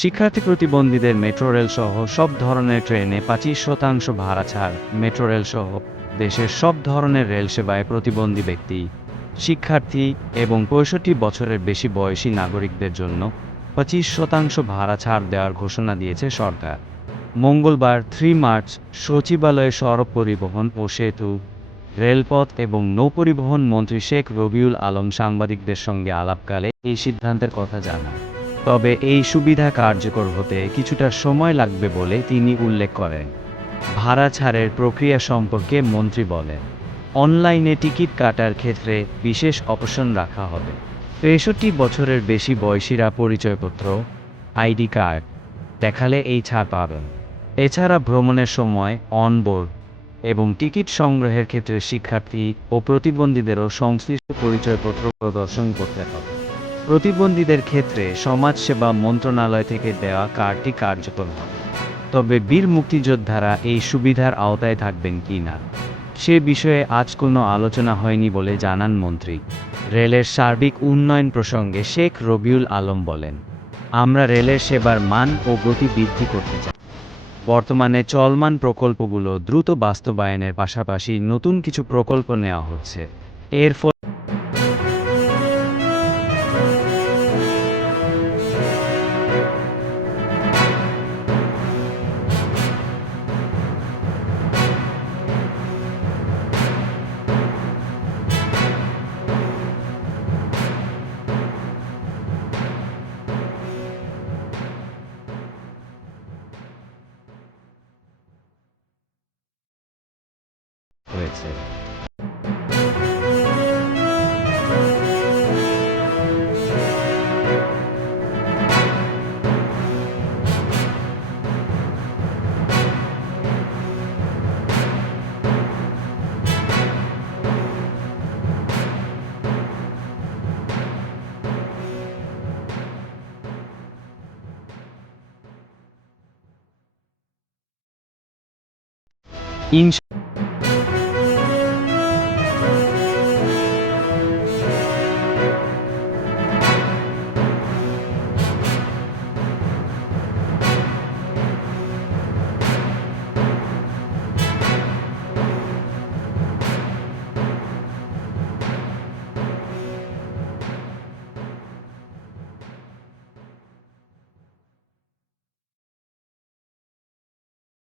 শিক্ষার্থী প্রতিবন্ধীদের metro rail সহ সব ধরনের ট্রেনে 25% ভাড়া ছাড়। মেট্রো রেল সহ দেশের সব ধরনের রেল সেবায় প্রতিবন্ধী ব্যক্তি, শিক্ষার্থী এবং 65 বছরের বেশি বয়সী নাগরিকদের জন্য 25% ভাড়া ছাড় দেওয়ার ঘোষণা দিয়েছে সরকার। মঙ্গলবার 3 মার্চ সচিবালয়ে সড়ক পরিবহন ও সেতু, রেলপথ এবং নৌপরিবহন মন্ত্রী শেখ রবিউল আলম সাংবাদিকদের সঙ্গে আলাপকালে এই সিদ্ধান্তের কথা জানান। তবে এই সুবিধা কার্যকর হতে কিছুটা সময় লাগবে বলে তিনি উল্লেখ করেন। ভাড়া ছাড়ের প্রক্রিয়া সম্পর্কে মন্ত্রী বলেন, অনলাইনে টিকিট কাটার ক্ষেত্রে বিশেষ অপশন রাখা হবে। 63 বছরের বেশি বয়সীরা পরিচয়পত্র, আইডি কার্ড দেখালে এই ছাড় পাবেন। এছাড়া ভ্রমণের সময় অনবোর্ড এবং টিকিট সংগ্রহের ক্ষেত্রে শিক্ষার্থী ও প্রতিবন্ধীদেরও সংশ্লিষ্ট পরিচয়পত্র প্রদর্শন করতে হবে। প্রতিবন্ধীদের ক্ষেত্রে সমাজসেবা মন্ত্রণালয় থেকে দেওয়া কার্ডটি কার্যকর হবে। তবে বীর মুক্তিযোদ্ধারা এই সুবিধার আওতায় থাকবেন কি না সে বিষয়ে আজ কোনো আলোচনা হয়নি বলে জানান মন্ত্রী। রেলের সার্বিক উন্নয়ন প্রসঙ্গে শেখ রবিউল আলম বলেন, আমরা রেলের সেবার মান ও গতি বৃদ্ধি করতে চাই। বর্তমানে চলমান প্রকল্পগুলো দ্রুত বাস্তবায়নের পাশাপাশি নতুন কিছু প্রকল্প নেওয়া হচ্ছে। এর ফলে হয়েছে। ইনশা